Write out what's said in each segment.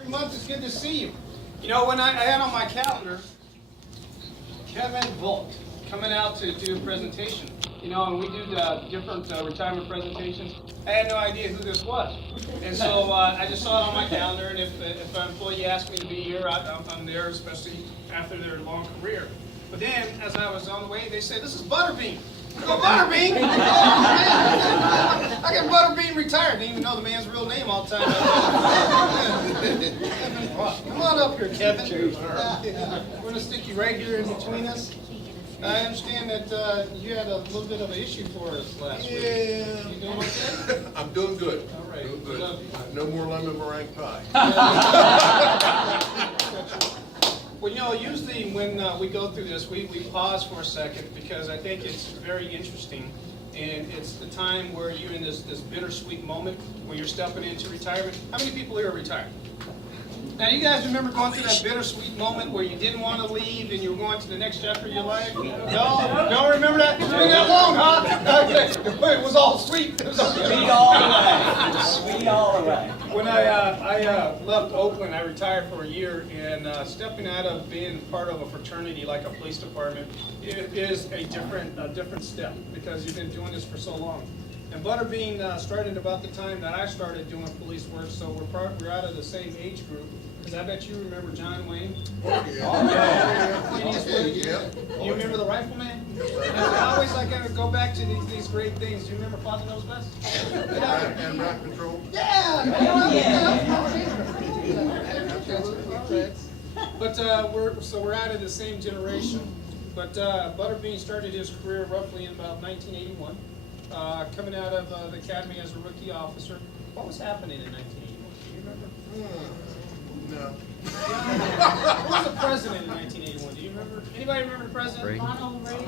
Very much. It's good to see you. You know, when I had on my calendar Kevin Volk coming out to do a presentation. You know, and we do different retirement presentations. I had no idea who this was. And so I just saw it on my calendar, and if an employee asked me to be here, I'm there, especially after their long career. But then, as I was on the way, they said, "This is Butterbean." I go, "Butterbean?" Oh, man. I got Butterbean retired. Didn't even know the man's real name all the time. Come on up here, Kevin. We're going to stick you right here in between us. I understand that you had a little bit of an issue for us last week. Yeah. You doing okay? I'm doing good. All right. Doing good. Love you. No more lemon meringue pie. Well, you know, usually when we go through this, we pause for a second because I think it's very interesting. And it's the time where you're in this bittersweet moment where you're stepping into retirement. How many people here are retired? Now, you guys remember going through that bittersweet moment where you didn't want to leave and you were going to the next chapter of your life? No? Don't remember that? It's been that long, huh? Okay. It was all sweet. It was all Sweet all the way. Sweet all the way. When I left Oakland, I retired for a year, and stepping out of being part of a fraternity like a police department, it is a different step because you've been doing this for so long. And Butterbean started about the time that I started doing police work, so we're out of the same age group. Because I bet you remember John Wayne. Yeah. Clint Eastwood. You remember the Rifleman? I always like to go back to these great things. Do you remember Father Knows Best? And Rat Patrol. Yeah. But we're out of the same generation. But Butterbean started his career roughly in about 1981, coming out of the academy as a rookie officer. What was happening in 1981? Do you remember? No. Who was the president in 1981? Do you remember? Anybody remember the president?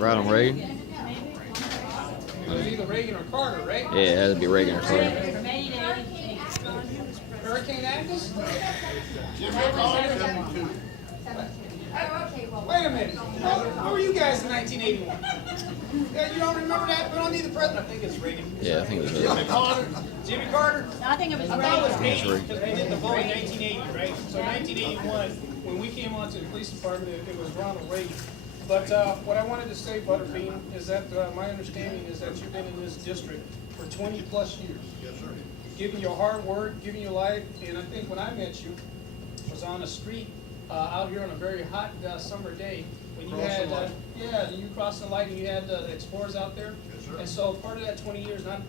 Ronald Reagan. It was either Reagan or Carter, right? Yeah, it had to be Reagan or something. Hurricane Agnes? Oh, okay, well. Wait a minute. Where were you guys in 1981? You don't remember that? We don't need the president. I think it's Reagan. Yeah, I think it was Jimmy Reagan. Carter. Jimmy Carter? I think it was I thought it was Reagan. 80 because they did the vote in 1980, right? So 1981, when we came onto the police department, it was Ronald Reagan. But what I wanted to say, Butterbean, is that my understanding is that you've been in this district for 20 plus years. Yes, sir. Giving your hard work, giving your life, and I think when I met you, was on the street out here on a very hot summer day when you Crossed had, the light. you crossed the light and you had the Explorers out there. Yes, sir. And so part of that 20 years, not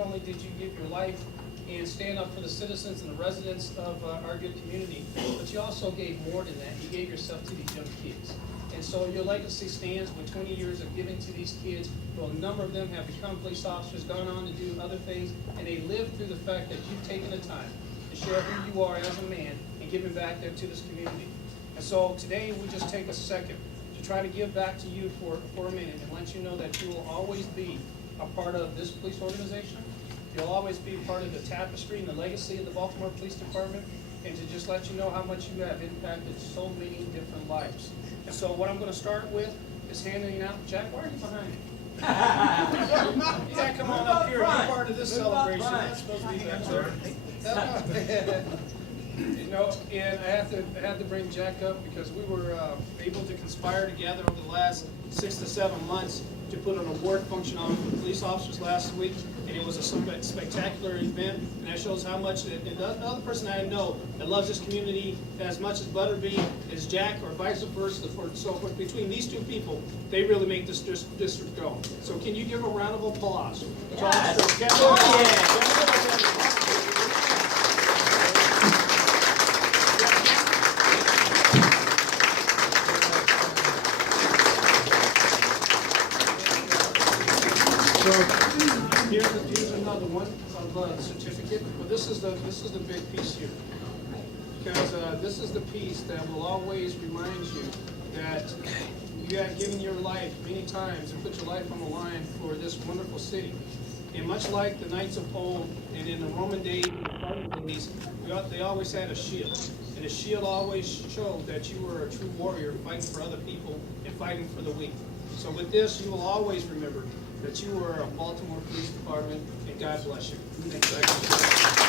only did you give your life and stand up for the citizens and the residents of our good community, but you also gave more than that. You gave yourself to these young kids. And so your legacy stands with 20 years of giving to these kids. Well, a number of them have become police officers, gone on to do other things, and they live through the fact that you've taken the time to share who you are as a man and giving back there to this community. And so today we just take a second to try to give back to you for a minute and let you know that you will always be a part of this police organization. You'll always be part of the tapestry and the legacy of the Baltimore Police Department, and to just let you know how much you have impacted so many different lives. And so what I'm going to start with is handing out, Jack, why are you behind me? Jack, come on up here and be part of this celebration. That's supposed to be back there. You know, and I had to bring Jack up because we were able to conspire together over the last 6 to 7 months to put an award function on for police officers last week, and it was a spectacular event, and that shows how much the other person I know that loves this community as much as Butterbean is Jack, or vice versa. So between these two people, they really make this district go. So can you give a round of applause? Yes. So here's another one of the certificate. Well, this is the big piece here, because this is the piece that will always remind you that you have given your life many times and put your life on the line for this wonderful city. And much like the knights of old and in the Roman days and Spartan days, they always had a shield, and the shield always showed that you were a true warrior fighting for other people and fighting for the weak. So with this, you will always remember that you were a Baltimore Police Department, and God bless you. Thank you.